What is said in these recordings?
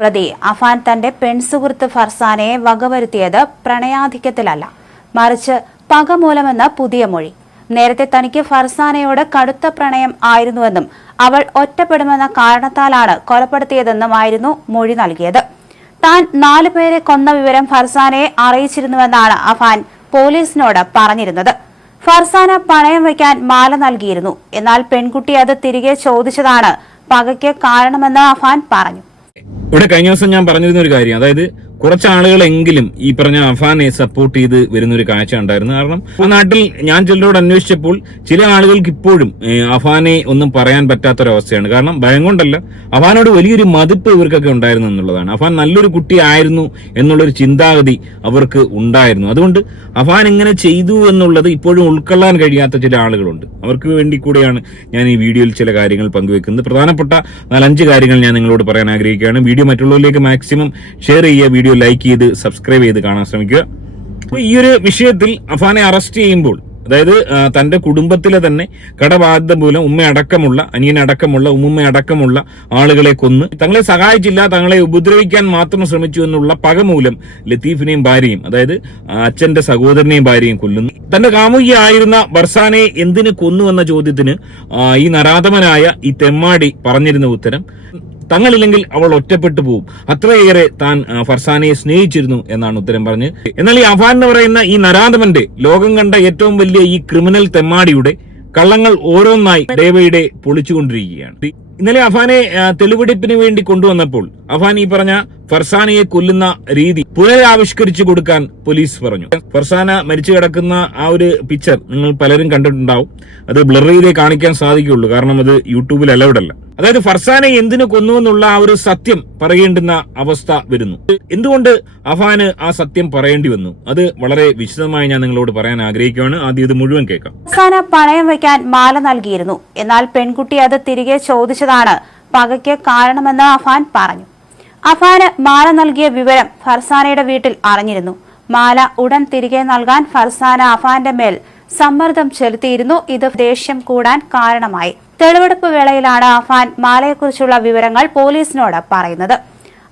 പ്രതി അഫാൻ തന്റെ പെൺസുഹൃത്ത് ഫർസാനയെ വകവരുത്തിയത് പ്രണയാധിക്യത്തിലല്ല, മറിച്ച് പക മൂലമെന്ന പുതിയ മൊഴി. നേരത്തെ തനിക്ക് ഫർസാനയോട് കടുത്ത പ്രണയം ആയിരുന്നുവെന്നും അവൾ ഒറ്റപ്പെടുമെന്ന കാരണത്താലാണ് കൊലപ്പെടുത്തിയതെന്നുമായിരുന്നു മൊഴി നൽകിയത്. താൻ 4 പേരെ കൊന്ന വിവരം ഫർസാനയെ അറിയിച്ചിരുന്നുവെന്നാണ് അഫാൻ പോലീസിനോട് പറഞ്ഞിരുന്നത്. ഫർസാന പണയം വയ്ക്കാൻ മാല നൽകിയിരുന്നു. എന്നാൽ പെൺകുട്ടി അത് തിരികെ ചോദിച്ചതാണ് പകയ്ക്ക് കാരണമെന്ന് അഫാൻ പറഞ്ഞു. ഇവിടെ കഴിഞ്ഞ ദിവസം ഞാൻ പറഞ്ഞിരുന്ന ഒരു കാര്യം, അതായത് കുറച്ച് ആളുകളെങ്കിലും ഈ പറഞ്ഞ അഫാനെ സപ്പോർട്ട് ചെയ്ത് വരുന്ന ഒരു കാഴ്ച ഉണ്ടായിരുന്നു. കാരണം ആ നാട്ടിൽ ഞാൻ ചിലരോട് അന്വേഷിച്ചപ്പോൾ ചില ആളുകൾക്ക് ഇപ്പോഴും അഫാനെ ഒന്നും പറയാൻ പറ്റാത്തൊരവസ്ഥയാണ്. കാരണം ഭയം കൊണ്ടല്ല, അഫാനോട് വലിയൊരു മതിപ്പ് ഇവർക്കൊക്കെ ഉണ്ടായിരുന്നു എന്നുള്ളതാണ്. അഫാൻ നല്ലൊരു കുട്ടിയായിരുന്നു എന്നുള്ളൊരു ചിന്താഗതി അവർക്ക് ഉണ്ടായിരുന്നു. അതുകൊണ്ട് അഫാൻ ഇങ്ങനെ ചെയ്തു എന്നുള്ളത് ഇപ്പോഴും ഉൾക്കൊള്ളാൻ കഴിയാത്ത ചില ആളുകളുണ്ട്. അവർക്ക് വേണ്ടി കൂടെയാണ് ഞാൻ ഈ വീഡിയോയിൽ ചില കാര്യങ്ങൾ പങ്കുവെക്കുന്നത്. പ്രധാനപ്പെട്ട 4-5 കാര്യങ്ങൾ ഞാൻ നിങ്ങളോട് പറയാൻ ആഗ്രഹിക്കുകയാണ്. വീഡിയോ മറ്റുള്ളവരിലേക്ക് മാക്സിമം ഷെയർ ചെയ്യുക, വീഡിയോ ലൈക്ക് ചെയ്ത് സബ്സ്ക്രൈബ് ചെയ്ത് കാണാൻ ശ്രമിക്കുക. ഈ ഒരു വിഷയത്തിൽ അഫാനെ അറസ്റ്റ് ചെയ്യുമ്പോൾ, അതായത് തന്റെ കുടുംബത്തിലെ തന്നെ കടബാധ്യത മൂലം ഉമ്മയടക്കമുള്ള, അനിയനടക്കമുള്ള, ഉമ്മുമ്മയടക്കമുള്ള ആളുകളെ കൊന്ന് തങ്ങളെ സഹായിച്ചില്ല, തങ്ങളെ ഉപദ്രവിക്കാൻ മാത്രം ശ്രമിച്ചു എന്നുള്ള പക മൂലം ലത്തീഫിനെയും ഭാര്യയും, അതായത് അച്ഛന്റെ സഹോദരനെയും ഭാര്യയും കൊല്ലുന്നു. തന്റെ കാമുകിയായിരുന്ന ഫർസാനയെ എന്തിന് കൊന്നു എന്ന ചോദ്യത്തിന് ഈ നരാധമനായ ഈ തെമ്മാടി പറഞ്ഞിരുന്ന ഉത്തരം, തങ്ങളില്ലെങ്കിൽ അവൾ ഒറ്റപ്പെട്ടു പോവും, അത്രയേറെ താൻ ഫർസാനയെ സ്നേഹിച്ചിരുന്നു എന്നാണ് ഉത്തരം പറഞ്ഞ്. എന്നാൽ ഈ അഫാൻ എന്ന് പറയുന്ന ഈ നരാധമന്റെ, ലോകം കണ്ട ഏറ്റവും വലിയ ഈ ക്രിമിനൽ തെമ്മാടിയുടെ കള്ളങ്ങൾ ഓരോന്നായി ഡേ പൊളിച്ചുകൊണ്ടിരിക്കുകയാണ്. ഇന്നലെ അഫാനെ തെളിവെടുപ്പിന് വേണ്ടി കൊണ്ടുവന്നപ്പോൾ അഫാൻ ഈ പറഞ്ഞ ഫർസാനയെ കൊല്ലുന്ന രീതി പുനരാവിഷ്കരിച്ചു കൊടുക്കാൻ പോലീസ് പറഞ്ഞു. ഫർസാന മരിച്ചു കിടക്കുന്ന ആ ഒരു പിക്ചർ നിങ്ങൾ പലരും കണ്ടിട്ടുണ്ടാവും. അത് ബ്ലർ ചെയ്തേ കാണിക്കാൻ സാധിക്കുള്ളൂ, കാരണം അത് യൂട്യൂബിൽ അലൗഡ് അല്ല. അതായത് ഫർസാനെ എന്തിനു കൊന്നു എന്നുള്ള ആ ഒരു സത്യം പറയേണ്ടുന്ന അവസ്ഥ വരുന്നു. എന്തുകൊണ്ട് അഫാന് ആ സത്യം പറയേണ്ടി വന്നു, അത് വളരെ വിശദമായി ഞാൻ നിങ്ങളോട് പറയാൻ ആഗ്രഹിക്കുകയാണ്. ആദ്യം ഇത് മുഴുവൻ കേൾക്കാം. ഫർസാന പണയം വയ്ക്കാൻ മാല നൽകിയിരുന്നു. എന്നാൽ പെൺകുട്ടി അത് തിരികെ ചോദിച്ചതാണ് പകയ്ക്ക് കാരണമെന്ന് അഫാൻ പറഞ്ഞു. അഫാന് മാല നൽകിയ വിവരം ഫർസാനയുടെ വീട്ടിൽ അറിഞ്ഞിരുന്നു. മാല ഉടൻ തിരികെ നൽകാൻ ഫർസാന അഫാന്റെ മേൽ സമ്മർദ്ദം ചെലുത്തിയിരുന്നു. ഇത് ദേഷ്യം കൂടാൻ കാരണമായി. തെളിവെടുപ്പ് വേളയിലാണ് അഫാൻ മാലയെക്കുറിച്ചുള്ള വിവരങ്ങൾ പോലീസിനോട് പറയുന്നത്.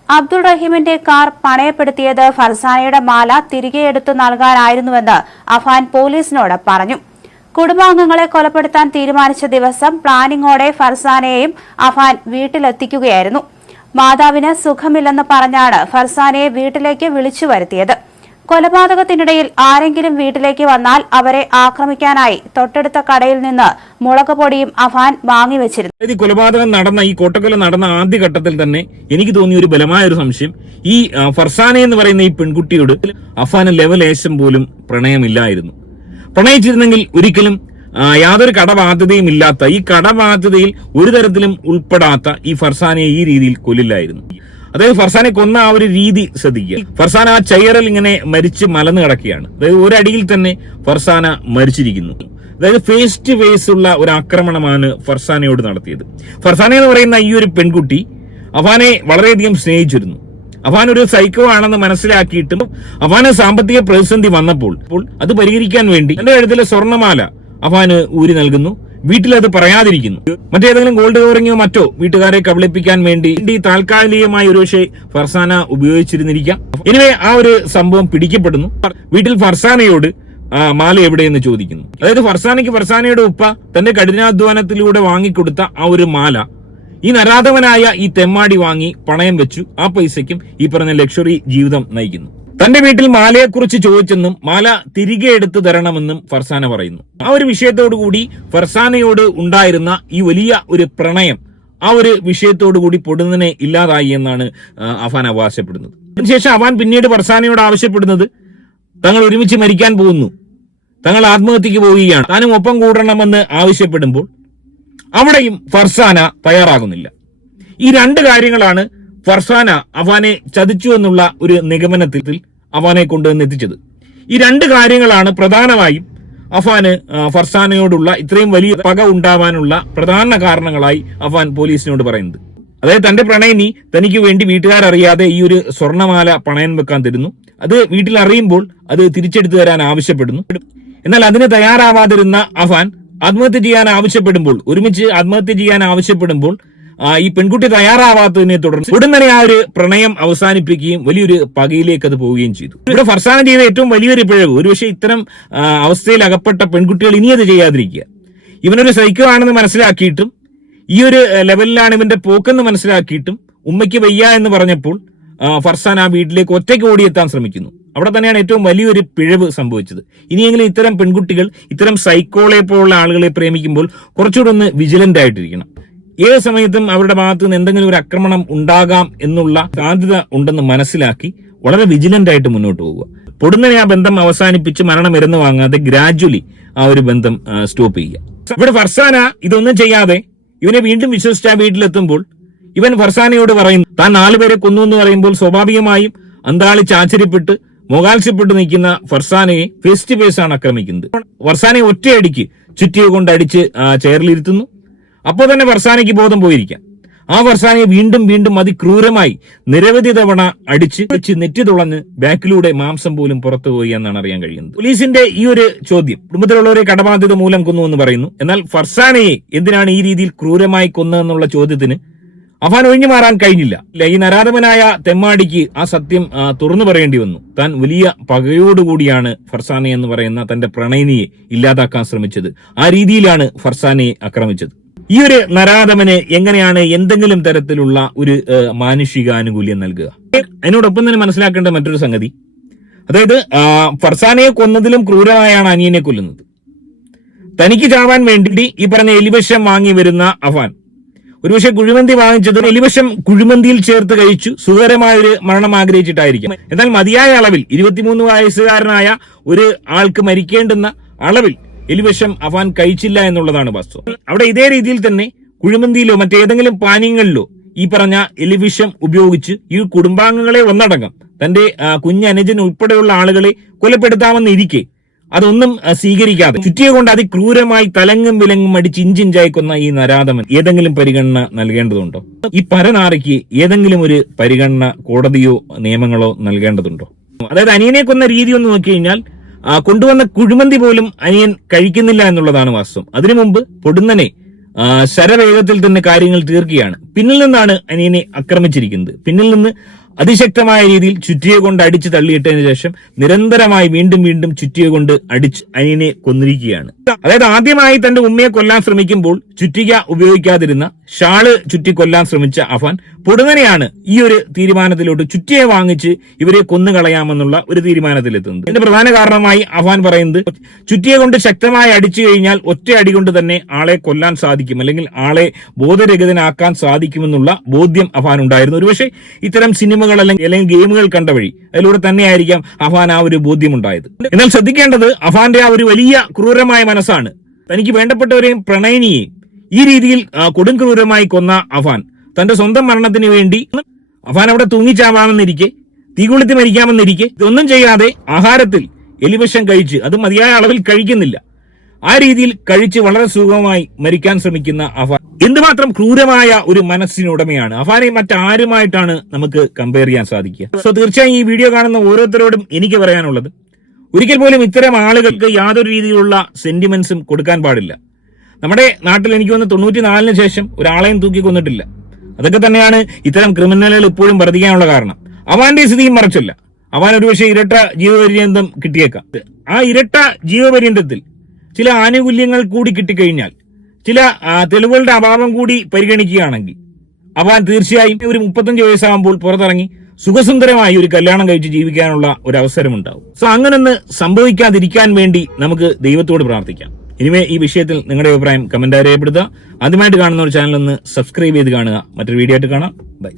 അബ്ദുൾ റഹീമിന്റെ കാർ പണയപ്പെടുത്തിയത് ഫർസാനയുടെ മാല തിരികെ എടുത്തു നൽകാനായിരുന്നുവെന്ന് അഫാൻ പോലീസിനോട് പറഞ്ഞു. കുടുംബാംഗങ്ങളെ കൊലപ്പെടുത്താൻ തീരുമാനിച്ച ദിവസം പ്ലാനിങ്ങോടെ ഫർസാനയെയും അഫാൻ വീട്ടിലെത്തിക്കുകയായിരുന്നു. മാതാവിന് സുഖമില്ലെന്ന് പറഞ്ഞാണ് ഫർസാനയെ വീട്ടിലേക്ക് വിളിച്ചു വരുത്തിയത്. കൊലപാതകത്തിനിടയിൽ ആരെങ്കിലും വീട്ടിലേക്ക് വന്നാൽ അവരെ ആക്രമിക്കാനായി തൊട്ടടുത്ത കടയിൽ നിന്ന് മുളക് പൊടിയും അഫാൻ വാങ്ങിവെച്ചിരുന്നു. കൊലപാതകം നടന്ന, ഈ കോട്ടക്കൊല നടന്ന ആദ്യഘട്ടത്തിൽ തന്നെ എനിക്ക് തോന്നിയ ഒരു ബലമായ ഒരു സംശയം, ഈ ഫർസാന എന്ന് പറയുന്ന ഈ പെൺകുട്ടിയോട് അഫാന് ലെവലേശം പോലും പ്രണയമില്ലായിരുന്നു. പ്രണയിച്ചിരുന്നെങ്കിൽ ഒരിക്കലും യാതൊരു കടബാധ്യതയും ഇല്ലാത്ത, ഈ കടബാധ്യതയിൽ ഒരു തരത്തിലും ഉൾപ്പെടാത്ത ഈ ഫർസാനയെ ഈ രീതിയിൽ കൊല്ലില്ലായിരുന്നു. അതായത് ഫർസാനെ കൊന്ന ആ ഒരു രീതി ശ്രദ്ധിക്കുക. ഫർസാന ആ ചെയറിൽ ഇങ്ങനെ മരിച്ച് മലന്ന് കിടക്കുകയാണ്. അതായത് ഒരടിയിൽ തന്നെ ഫർസാന മരിച്ചിരിക്കുന്നു. അതായത് ഫേസ് ടു ഫേസ് ഉള്ള ഒരു ആക്രമണമാണ് ഫർസാനയോട് നടത്തിയത്. ഫർസാന എന്ന് പറയുന്ന ഈ ഒരു പെൺകുട്ടി അഫാനെ വളരെയധികം സ്നേഹിച്ചിരുന്നു. അഫാൻ ഒരു സൈക്കോ ആണെന്ന് മനസ്സിലാക്കിയിട്ടും അഫാന് സാമ്പത്തിക പ്രതിസന്ധി വന്നപ്പോൾ അത് പരിഹരിക്കാൻ വേണ്ടി എന്റെ കഴുത്തിലെ സ്വർണ്ണമാല അഫാന് ഊരി നൽകുന്നു. വീട്ടിലത് പറയാതിരിക്കുന്നു. മറ്റേതെങ്കിലും ഗോൾഡ് കവറിങ്ങോ മറ്റോ വീട്ടുകാരെ കബളിപ്പിക്കാൻ വേണ്ടി താൽക്കാലികമായി ഒരുപക്ഷെ ഫർസാന ഉപയോഗിച്ചിരുന്നിരിക്കാം. എനിവേ ആ ഒരു സംഭവം പിടിക്കപ്പെടുന്നു. വീട്ടിൽ ഫർസാനയോട് മാല എവിടെയെന്ന് ചോദിക്കുന്നു. അതായത് ഫർസാനയ്ക്ക് ഫർസാനയുടെ ഉപ്പ തന്റെ കഠിനാധ്വാനത്തിലൂടെ വാങ്ങിക്കൊടുത്ത ആ ഒരു മാല ഈ നരാധവനായ ഈ തെമ്മാടി വാങ്ങി പണയം വെച്ചു. ആ പൈസയ്ക്കും ഈ പറഞ്ഞ ലക്ഷറി ജീവിതം നയിക്കുന്നു. തന്റെ വീട്ടിൽ മാലയെക്കുറിച്ച് ചോദിച്ചെന്നും മാല തിരികെ എടുത്തു തരണമെന്നും ഫർസാന പറയുന്നു. ആ ഒരു വിഷയത്തോടുകൂടി ഫർസാനയോട് ഉണ്ടായിരുന്ന ഈ വലിയ ഒരു പ്രണയം ആ ഒരു വിഷയത്തോടുകൂടി പൊടുന്നതിനെ ഇല്ലാതായി എന്നാണ് അഫാൻ അവകാശപ്പെടുന്നത്. അതിനുശേഷം അഫാൻ പിന്നീട് ഫർസാനയോട് ആവശ്യപ്പെടുന്നത് തങ്ങൾ ഒരുമിച്ച് മരിക്കാൻ പോകുന്നു, തങ്ങൾ ആത്മഹത്യക്ക് പോവുകയാണ്, താനും ഒപ്പം കൂടണമെന്ന് ആവശ്യപ്പെടുമ്പോൾ അവിടെയും ഫർസാന തയ്യാറാകുന്നില്ല. ഈ 2 കാര്യങ്ങളാണ് ഫർസാന അഫാനെ ചതിച്ചു എന്നുള്ള ഒരു നിഗമനത്തിൽ അഫാനെ കൊണ്ടുവന്ന് എത്തിച്ചത്. ഈ 2 കാര്യങ്ങളാണ് പ്രധാനമായും അഫാന് ഫർസാനയോടുള്ള ഇത്രയും വലിയ പക ഉണ്ടാവാനുള്ള പ്രധാന കാരണങ്ങളായി അഫാൻ പോലീസിനോട് പറയുന്നത്. അതായത് തന്റെ പ്രണയിനി തനിക്ക് വേണ്ടി വീട്ടുകാരറിയാതെ ഈ ഒരു സ്വർണ്ണമാല പണയം വെക്കാൻ തരുന്നു. അത് വീട്ടിൽ അറിയുമ്പോൾ അത് തിരിച്ചെടുത്തു തരാൻ ആവശ്യപ്പെടുന്നു. എന്നാൽ അതിന് തയ്യാറാവാതിരുന്ന അഫാൻ ആത്മഹത്യ ചെയ്യാൻ ആവശ്യപ്പെടുമ്പോൾ, ഒരുമിച്ച് ആത്മഹത്യ ചെയ്യാൻ ആവശ്യപ്പെടുമ്പോൾ ഈ പെൺകുട്ടി തയ്യാറാവാത്തതിനെ തുടർന്ന് ഉടൻ തന്നെ ആ ഒരു പ്രണയം അവസാനിപ്പിക്കുകയും വലിയൊരു പകയിലേക്ക് അത് പോവുകയും ചെയ്തു. ഇവിടെ ഫർസാന ചെയ്ത ഏറ്റവും വലിയൊരു പിഴവ്, ഒരുപക്ഷെ ഇത്തരം അവസ്ഥയിൽ അകപ്പെട്ട പെൺകുട്ടികൾ ഇനി അത് ചെയ്യാതിരിക്കുക. ഇവനൊരു സൈക്കോ ആണെന്ന് മനസ്സിലാക്കിയിട്ടും ഈ ഒരു ലെവലിലാണ് ഇവന്റെ പോക്കെന്ന് മനസ്സിലാക്കിയിട്ടും ഉമ്മയ്ക്ക് വയ്യ എന്ന് പറഞ്ഞപ്പോൾ ഫർസാന ആ വീട്ടിലേക്ക് ഒറ്റയ്ക്ക് ഓടിയെത്താൻ ശ്രമിക്കുന്നു. അവിടെ തന്നെയാണ് ഏറ്റവും വലിയൊരു പിഴവ് സംഭവിച്ചത്. ഇനിയെങ്കിലും ഇത്തരം പെൺകുട്ടികൾ ഇത്തരം സൈക്കോളെ പോലുള്ള ആളുകളെ പ്രേമിക്കുമ്പോൾ കുറച്ചുകൂടെ ഒന്ന് വിജിലന്റ് ആയിട്ടിരിക്കണം. ഏത് സമയത്തും അവരുടെ ഭാഗത്ത് നിന്ന് എന്തെങ്കിലും ഒരു ആക്രമണം ഉണ്ടാകാം എന്നുള്ള സാധ്യത ഉണ്ടെന്ന് മനസ്സിലാക്കി വളരെ വിജിലന്റ് ആയിട്ട് മുന്നോട്ട് പോവുക. പൊടുന്നനെ ആ ബന്ധം അവസാനിപ്പിച്ച് മരണം മരുന്ന് വാങ്ങാതെ ഗ്രാജുവലി ആ ഒരു ബന്ധം സ്റ്റോപ്പ് ചെയ്യുക. ഇവിടെ ഫർസാന ഇതൊന്നും ചെയ്യാതെ ഇവനെ വീണ്ടും വിശ്വസിച്ച് ആ വീട്ടിലെത്തുമ്പോൾ ഇവൻ ഫർസാനയോട് പറയും താൻ 4 പേരെ കൊന്നു എന്ന് പറയുമ്പോൾ സ്വാഭാവികമായും അന്താളിച്ച് ആശ്ചര്യപ്പെട്ട് മോകാത്സ്യപ്പെട്ട് നിൽക്കുന്ന ഫർസാനയെ ഫേസ് ടു ഫേസ് ആണ് ആക്രമിക്കുന്നത്. ഫർസാനയെ ഒറ്റയടിക്ക് ചുറ്റിയെ കൊണ്ട് അടിച്ച് ചെയറിലിരുത്തുന്നു. അപ്പോൾ തന്നെ ഫർസാനയ്ക്ക് ബോധം പോയിരിക്കാം. ആ ഫർസാനയെ വീണ്ടും വീണ്ടും അതിക്രൂരമായി നിരവധി തവണ അടിച്ച് നെറ്റി തുളഞ്ഞ് ബാക്കിലൂടെ മാംസം പോലും പുറത്തു പോയി എന്നാണ് അറിയാൻ കഴിയുന്നത്. പോലീസിന്റെ ഈ ഒരു ചോദ്യം, കുടുംബത്തിലുള്ളവരെ കടബാധ്യത മൂലം കൊന്നു എന്ന് പറയുന്നു, എന്നാൽ ഫർസാനയെ എന്തിനാണ് ഈ രീതിയിൽ ക്രൂരമായി കൊന്നതെന്നുള്ള ചോദ്യത്തിന് അഫാൻ ഒഴിഞ്ഞു മാറാൻ കഴിഞ്ഞില്ല. ഈ നരാധമനായ തെമ്മാടിക്ക് ആ സത്യം തുറന്നു പറയേണ്ടി വന്നു. താൻ വലിയ പകയോടുകൂടിയാണ് ഫർസാന എന്ന് പറയുന്ന തന്റെ പ്രണയിനിയെ ഇല്ലാതാക്കാൻ ശ്രമിച്ചത്. ആ രീതിയിലാണ് ഫർസാനയെ ആക്രമിച്ചത്. ഈ ഒരു നരാധമന് എങ്ങനെയാണ് എന്തെങ്കിലും തരത്തിലുള്ള ഒരു മാനുഷിക ആനുകൂല്യം നൽകുക? അതിനോടൊപ്പം തന്നെ മനസ്സിലാക്കേണ്ട മറ്റൊരു സംഗതി, അതായത് ഫർസാനയെ കൊന്നതിലും ക്രൂരമായാണ് അനിയനെ കൊല്ലുന്നത്. തനിക്ക് ചാവാൻ വേണ്ടി ഈ പറഞ്ഞ എലിവിഷം വാങ്ങി വരുന്ന അഫാൻ ഒരുപക്ഷെ കുഴിമന്തി വാങ്ങിച്ചത് എലിവിഷം കുഴിമന്തിയിൽ ചേർത്ത് കഴിച്ചു സുഖകരമായൊരു മരണം ആഗ്രഹിച്ചിട്ടായിരിക്കും. എന്നാൽ മതിയായ അളവിൽ 23 വയസ്സുകാരനായ ഒരു ആൾക്ക് മരിക്കേണ്ടുന്ന അളവിൽ എലിവിഷം അഫാൻ കഴിച്ചില്ല എന്നുള്ളതാണ് വാസ്തവം. അവിടെ ഇതേ രീതിയിൽ തന്നെ കുഴിമന്തിയിലോ മറ്റേതെങ്കിലും പാനീയങ്ങളിലോ ഈ പറഞ്ഞ എലിവിഷം ഉപയോഗിച്ച് ഈ കുടുംബാംഗങ്ങളെ ഒന്നടങ്കം തന്റെ കുഞ്ഞനുജൻ ഉൾപ്പെടെയുള്ള ആളുകളെ കൊലപ്പെടുത്താമെന്നിരിക്കെ അതൊന്നും സ്വീകരിക്കാതെ ചുറ്റിയെ കൊണ്ട് അതിക്രൂരമായി തലങ്ങും വിലങ്ങും അടിച്ച് ഇഞ്ചിഞ്ചായി കൊന്ന ഈ നരാധമൻ ഏതെങ്കിലും പരിഗണന നൽകേണ്ടതുണ്ടോ? ഈ പരനാറിക്ക് ഏതെങ്കിലും ഒരു പരിഗണന കോടതിയോ നിയമങ്ങളോ നൽകേണ്ടതുണ്ടോ? അതായത് അനിയനെ കൊന്ന രീതി ഒന്ന് നോക്കി കഴിഞ്ഞാൽ കൊണ്ടുവന്ന കുഴിമന്തി പോലും അനിയൻ കഴിക്കുന്നില്ല എന്നുള്ളതാണ് വാസ്തവം. അതിനു മുമ്പ് പൊടുന്നനെ ശരവേഗത്തിൽ തന്നെ കാര്യങ്ങൾ തീർക്കുകയാണ്. പിന്നിൽ നിന്നാണ് അനിയനെ ആക്രമിച്ചിരിക്കുന്നത്. പിന്നിൽ നിന്ന് അതിശക്തമായ രീതിയിൽ ചുറ്റിയെ കൊണ്ട് അടിച്ച് തള്ളിയിട്ടതിനു ശേഷം നിരന്തരമായി വീണ്ടും വീണ്ടും ചുറ്റിയെ കൊണ്ട് അടിച്ച് അനിയനെ കൊന്നിരിക്കുകയാണ്. അതായത് ആദ്യമായി തന്റെ ഉമ്മയെ കൊല്ലാൻ ശ്രമിക്കുമ്പോൾ ചുറ്റിക ഉപയോഗിക്കാതിരുന്ന ഷാള് ചുറ്റി കൊല്ലാൻ ശ്രമിച്ച അഫാൻ പൊടുന്നനെയാണ് ഈ ഒരു തീരുമാനത്തിലോട്ട് ചുറ്റിയെ വാങ്ങിച്ച് ഇവരെ കൊന്നുകളയാമെന്നുള്ള ഒരു തീരുമാനത്തിലെത്തുന്നത്. ഇതിന്റെ പ്രധാന കാരണമായി അഫാൻ പറയുന്നത് ചുറ്റിയെ കൊണ്ട് ശക്തമായി അടിച്ചു കഴിഞ്ഞാൽ ഒറ്റ അടി കൊണ്ട് തന്നെ ആളെ കൊല്ലാൻ സാധിക്കും, അല്ലെങ്കിൽ ആളെ ബോധരഹിതനാക്കാൻ സാധിക്കുമെന്നുള്ള ബോധ്യം അഫാൻ ഉണ്ടായിരുന്നു. ഒരുപക്ഷെ ഇത്തരം സിനിമകൾ അല്ലെങ്കിൽ ഗെയിമുകൾ കണ്ട വഴി അതിലൂടെ തന്നെയായിരിക്കാം അഫാൻ ആ ഒരു ബോധ്യമുണ്ടായത്. എന്നാൽ ശ്രദ്ധിക്കേണ്ടത് അഫാന്റെ ആ ഒരു വലിയ ക്രൂരമായ മനസ്സാണ്. തനിക്ക് വേണ്ടപ്പെട്ടവരെയും പ്രണയിനിയെയും ഈ രീതിയിൽ കൊടുംക്രൂരമായി കൊന്ന അഫാൻ തന്റെ സ്വന്തം മരണത്തിന് വേണ്ടി അഫാൻ അവിടെ തൂങ്ങിച്ചാവാമെന്നിരിക്കെ, തീകൊളുത്തി മരിക്കാമെന്നിരിക്കെ ഇതൊന്നും ചെയ്യാതെ ആഹാരത്തിൽ എലിവിഷം കഴിച്ച്, അത് മതിയായ അളവിൽ കഴിക്കുന്നില്ല, ആ രീതിയിൽ കഴിച്ച് വളരെ സുഖമായി മരിക്കാൻ ശ്രമിക്കുന്ന അഫാൻ എന്തുമാത്രം ക്രൂരമായ ഒരു മനസ്സിനുടമയാണ്. അഫാനെ മറ്റാരുമായിട്ടാണ് നമുക്ക് കമ്പയർ ചെയ്യാൻ സാധിക്കുക? സോ തീർച്ചയായും ഈ വീഡിയോ കാണുന്ന ഓരോരുത്തരോടും എനിക്ക് പറയാനുള്ളത്, ഒരിക്കൽ പോലും ഇത്തരം ആളുകൾക്ക് യാതൊരു രീതിയിലുള്ള സെന്റിമെന്റ്സും കൊടുക്കാൻ പാടില്ല. നമ്മുടെ നാട്ടിൽ എനിക്ക് തോന്നുന്നു 94-ന് ശേഷം ഒരാളെയും തൂക്കി കൊന്നിട്ടില്ല. അതൊക്കെ തന്നെയാണ് ഇത്തരം ക്രിമിനലുകൾ ഇപ്പോഴും വർദ്ധിക്കാനുള്ള കാരണം. അവാന്റെ സ്ഥിതിയും മറച്ചല്ല. അവാൻ ഒരുപക്ഷെ ഇരട്ട ജീവപര്യന്തം കിട്ടിയേക്കാം. ആ ഇരട്ട ജീവപര്യന്തത്തിൽ ചില ആനുകൂല്യങ്ങൾ കൂടി കിട്ടിക്കഴിഞ്ഞാൽ, ചില തെളിവുകളുടെ അഭാവം കൂടി പരിഗണിക്കുകയാണെങ്കിൽ അവാൻ തീർച്ചയായും ഒരു 35 വയസ്സാകുമ്പോൾ പുറത്തിറങ്ങി സുഖസുന്ദരമായി ഒരു കല്യാണം കഴിച്ച് ജീവിക്കാനുള്ള ഒരു അവസരം ഉണ്ടാവും. സോ അങ്ങനൊന്ന് സംഭവിക്കാതിരിക്കാൻ വേണ്ടി നമുക്ക് ദൈവത്തോട് പ്രാർത്ഥിക്കാം. ഇനിമേ ഈ വിഷയത്തിൽ നിങ്ങളുടെ അഭിപ്രായം കമന്റായി രേഖപ്പെടുത്തുക. ആദ്യമായിട്ട് കാണുന്ന ഒരു ചാനൽ ഒന്ന് സബ്സ്ക്രൈബ് ചെയ്ത് കാണുക. മറ്റൊരു വീഡിയോ ആയിട്ട് കാണാം. ബൈ.